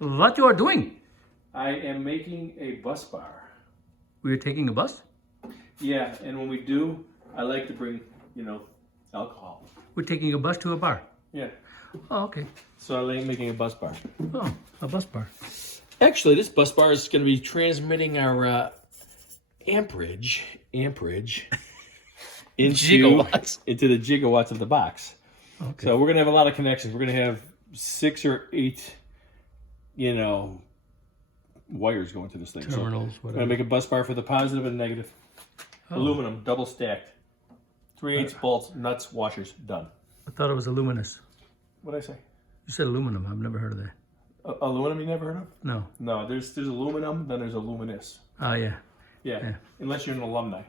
what you are doing? I am making a bus bar. We are taking a bus? Yeah, and when we do, I like to bring, alcohol. We're taking a bus to a bar. Yeah. Oh, okay. So I like making a bus bar. Oh, a bus bar. Actually, this bus bar is going to be transmitting our amperage Gigawatts. into the gigawatts of the box. Okay. So we're going to have a lot of connections. We're going to have 6 or 8, wires going to this thing. Terminals, so whatever. I'm going to make a bus bar for the positive and negative. Oh. Aluminum, double stacked. 3/8 bolts, nuts, washers, done. I thought it was aluminous. What did I say? You said aluminum. I've never heard of that. Aluminum you never heard of? No. No, there's aluminum, then there's aluminous. Oh, yeah. Yeah, unless you're an alumni.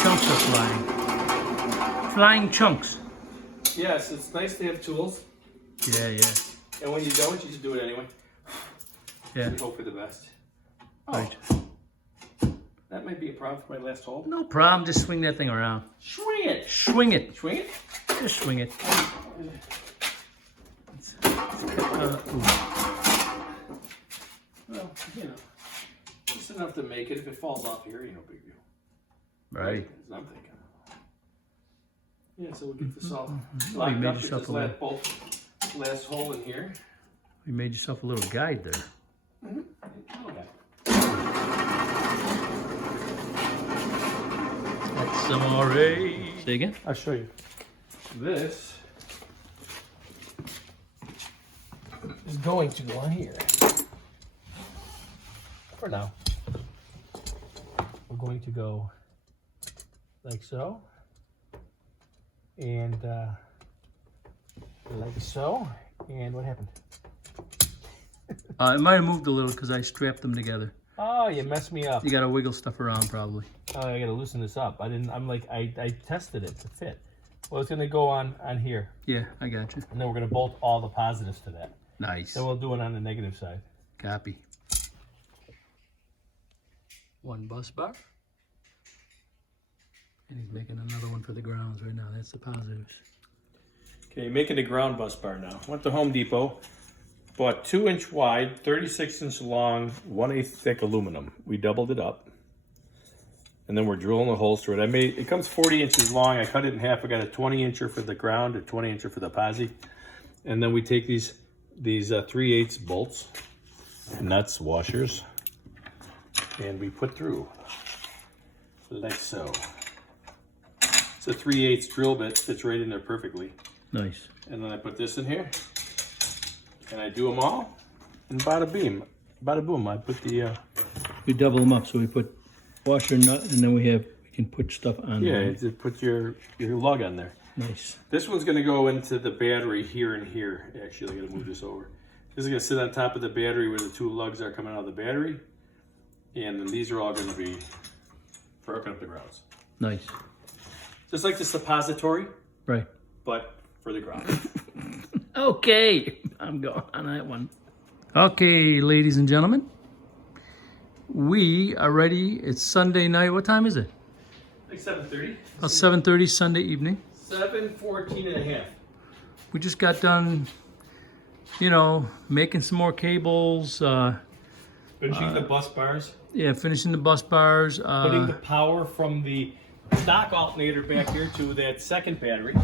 Chunks are flying. Flying chunks. Yes, it's nice to have tools. Yeah, yeah. And when you don't, you just do it anyway. Yeah. We hope for the best. Oh, Right. that might be a problem for my last hole. No problem. Just swing that thing around. Swing it. Swing it. Swing it? Just swing it. Well, just enough to make it. If it falls off here, no big deal. Right. That's what I'm thinking. Yeah, so we'll get this all You locked made up. Get yourself this a little. last hole in here. You made yourself a little guide there. Okay. That's some already. Say again? I'll show you. This is going to go on here. For now. We're going to go like so. And like so. And what happened? It might have moved a little because I strapped them together. Oh, you messed me up. You got to wiggle stuff around probably. Oh, I gotta loosen this up. I tested it to fit. Well, it's gonna go on here. Yeah, I got you. And then we're gonna bolt all the positives to that. Nice. Then we'll do it on the negative side. Copy. One bus bar. And he's making another one for the grounds right now. That's the positives. Okay, making the ground bus bar now. Went to Home Depot, bought 2-inch wide, 36-inch long, 1/8 thick aluminum. We doubled it up. And then we're drilling the holes through it. It comes 40 inches long. I cut it in half. I got a 20-incher for the ground, a 20-incher for the posi. And then we take these 3/8 bolts, nuts, washers, and we put through like so. It's a 3/8 drill bit, fits right in there perfectly. Nice. And then I put this in here, and I do them all, and bada boom. I put the We double them up, so we put washer, nut, and then we can put stuff on yeah, there. you put your lug on there. Nice. This one's going to go into the battery here and here. Actually, I got to move this over. This is going to sit on top of the battery where the 2 lugs are coming out of the battery, and then these are all going to be for hooking up the grounds. Nice. Just like the suppository, Right. but for the ground. Okay, I'm going on that one. Okay, ladies and gentlemen, we are ready. It's Sunday night. What time is it? Like 7:30. About 7:30 Sunday evening. 7:14 and a half. We just got done, making some more cables. Finishing the bus bars. Yeah, finishing the bus bars. Putting the power from the stock alternator back here to that second battery.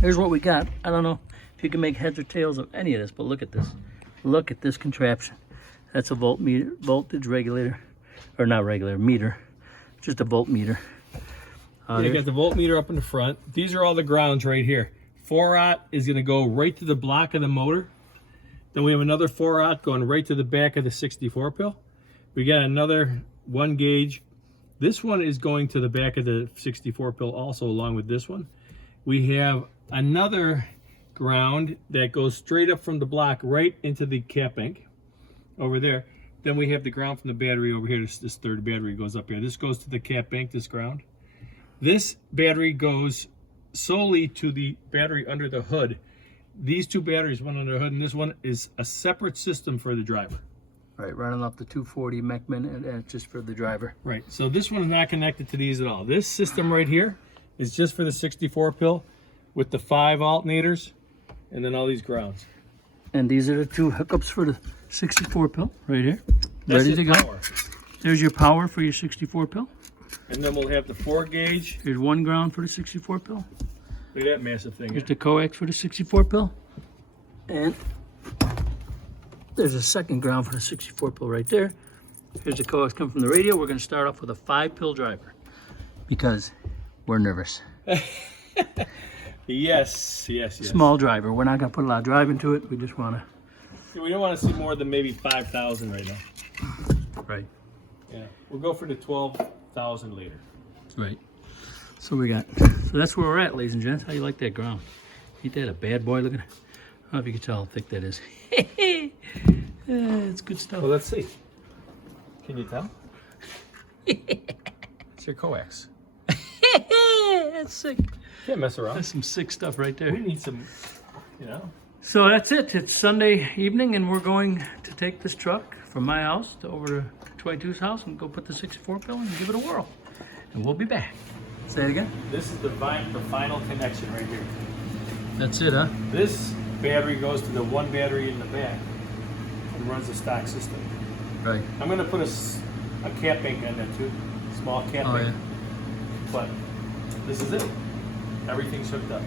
Here's what we got. I don't know if you can make heads or tails of any of this, but look at this. Look at this contraption. That's a voltage regulator, or not regulator, meter. Just a voltmeter. You got the voltmeter up in the front. These are all the grounds right here. 4/0 is going to go right to the block of the motor. Then we have another 4/0 going right to the back of the 64 pill. We got another 1 gauge. This one is going to the back of the 64 pill also, along with this one. We have another ground that goes straight up from the block right into the cap bank over there. Then we have the ground from the battery over here. This third battery goes up here. This goes to the cap bank, this ground. This battery goes solely to the battery under the hood. These 2 batteries, one under the hood, and this one is a separate system for the driver. Right, running off the 240 Mechman, and it's just for the driver. Right, so this one is not connected to these at all. This system right here is just for the 64 pill with the 5 alternators and then all these grounds. And these are the 2 hookups for the 64 pill right here. That's Ready to go. power. There's your power for your 64 pill. And then we'll have the 4 gauge. Here's 1 ground for the 64 pill. Look at that massive thing. Here's the coax for the 64 pill. And there's a 2nd ground for the 64 pill right there. Here's the coax coming from the radio. We're going to start off with a 5 pill driver because we're nervous. Yes. Small driver. We're not going to put a lot of drive into it. We just want to. We don't want to see more than maybe 5,000 right now. Right. Yeah. We'll go for the 12,000 later. Right. So that's where we're at, ladies and gents. How you like that ground? Ain't that a bad boy? Look at it. I don't know if you can tell how thick that is. It's good stuff. Well, let's see. Can you tell? It's your coax. That's sick. Can't mess around. That's some sick stuff right there. We need some, So that's it. It's Sunday evening, and we're going to take this truck from my house over to 22's house and go put the 64 pill and give it a whirl. And we'll be back. Say it again. This is the final connection right here. That's it, huh? This battery goes to the 1 battery in the back and runs the stock system. Right. I'm going to put a cap bank on that too, small cap bank. Yeah. But this is it. Everything's hooked up.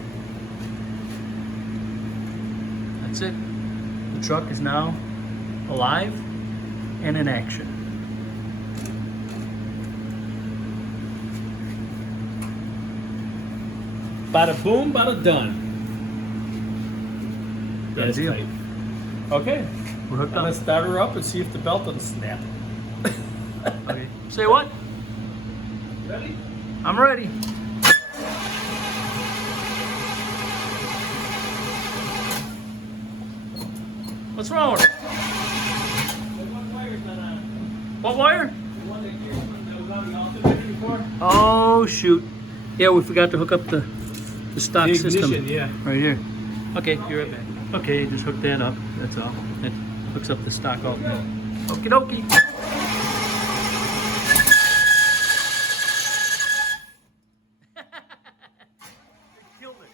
That's it. The truck is now alive and in action. Bada boom, bada done. That's deal. tight. Okay. We're hooked up. Let's start her up and see if the belt doesn't snap. Okay. Say what? Ready? I'm ready. What's wrong with it? What wire's not on? What wire? The one that was on the alternator before? Oh shoot. Yeah, we forgot to hook up the stock The system. ignition, yeah. Right here. Okay, you're right back. Okay, just hook that up. That's all. It hooks up the stock alternator. Okie dokie. Killed it.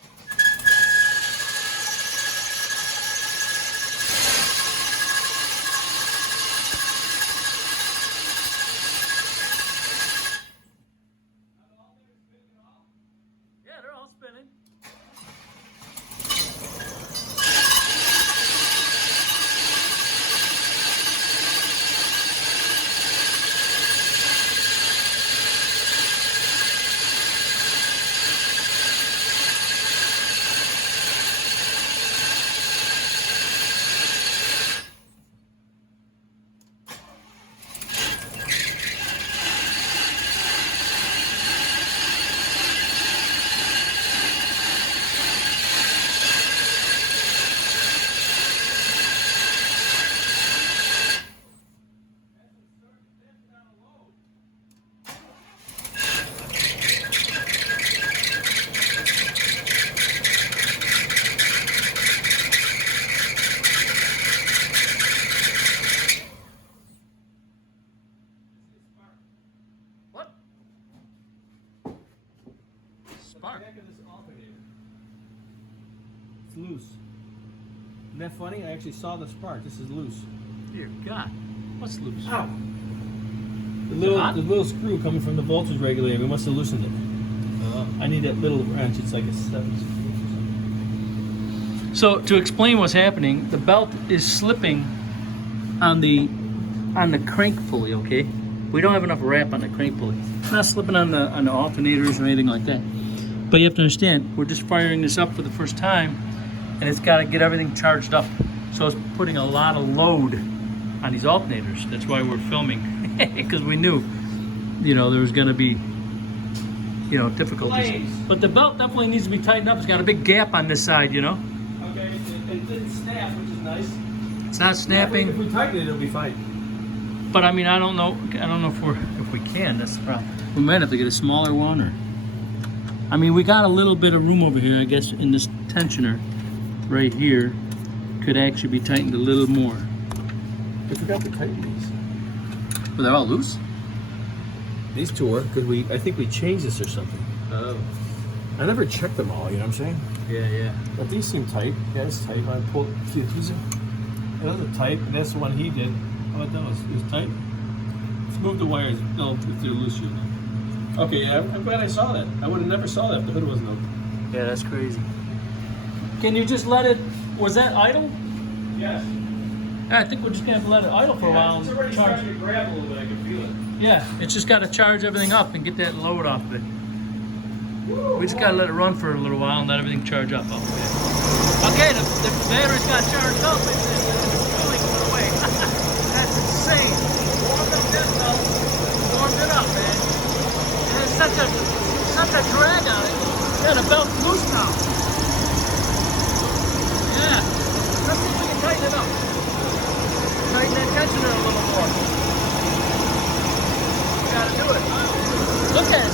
Yeah, they're all spinning. What? Spark. Back of this alternator. It's loose. Isn't that funny? I actually saw the spark. This is loose. Dear God. What's loose? Ow! it hot? The little screw coming from the voltage regulator, we must have loosened it. I need that little wrench. It's like a 7/16 or something. So to explain what's happening, the belt is slipping on the crank pulley, okay? We don't have enough wrap on the crank pulley. It's not slipping on the alternators or anything like that. But you have to understand, we're just firing this up for the first time, and it's got to get everything charged up. So it's putting a lot of load on these alternators. That's why we're filming, because we knew, there was going to be, difficulties. Flames. But the belt definitely needs to be tightened up. It's got a big gap on this side, Okay, it didn't snap, which is nice. It's not snapping. If we tighten it, it'll be fine. But I mean, I don't know if we can. That's the problem. We might have to get a smaller one, or I mean, we got a little bit of room over here, I guess, in this tensioner right here. Could actually be tightened a little more. We forgot to tighten these. But they're all loose? These two were because I think we changed this or something. Oh. I never checked them all, you know what I'm saying? Yeah. But these seem tight. Yeah, it's tight. When I pulled, see, these are tight, and that's the one he did. How about that? It was tight. Let's move the wires. No, if they're loose, you know. Okay, yeah, I'm glad I saw that. I would have never saw that if the hood wasn't open. Yeah, that's crazy. Can you just let it, was that idle? Yes. I think we're just gonna have to let it idle for a while. It's already charge. starting to grab a little bit. I can feel it. Yeah, it's just gotta charge everything up and get that load off of it. We just gotta let it run for a little while and let everything charge up off of it. Okay, the battery's got charged up and it's really going away. That's insane. Warmed up that belt. Warmed it up, man. And it's such a drag on it. Yeah, the belt's loose now. Yeah. Let's see if we can tighten it up. Tighten that tensioner a little more. We gotta do it. Look at it.